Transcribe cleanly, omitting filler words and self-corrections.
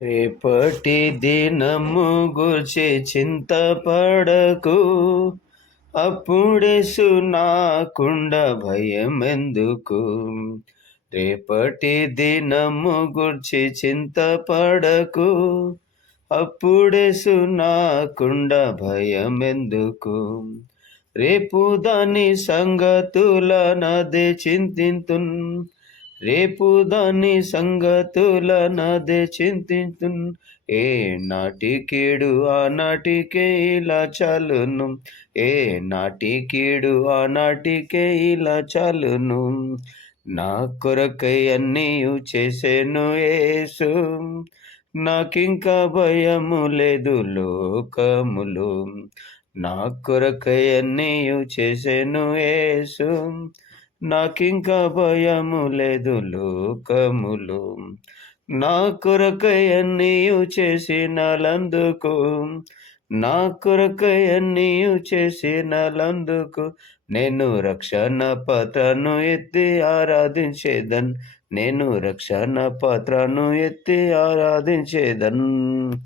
రేపటి దినము గూర్చి చింతపడకు, అప్పుడేసు నాకుండ భయమెందుకు. రేపటి దినము గూర్చి చింతపడకు, అప్పుడేసు నాకుండ భయమెందుకు. రేపు దాని సంగతులనదే చింతింతున్, రేపు దాని సంగతులనదే చింతింతున్. ఏ నాటికీడు ఆనాటికే ఇలా చాలును, ఏ నాటికీడు ఆనాటికే ఇలా చాలును. నా కొరకై అన్నీయు చేసెను యేసు, నాకింకా భయము లేదు లోకములో. నా కొరకై అన్నీయు చేసెను యేసు, నాకింకా భయము లేదు లోకములో. నా కొరకై అన్నీయు చేసినలందుకు, నా కొరకై అన్నీయు చేసినలందుకు, నేను రక్షణ పాత్రను ఎత్తి ఆరాధించేదన్, నేను రక్షణ పాత్రను ఎత్తి ఆరాధించేదన్.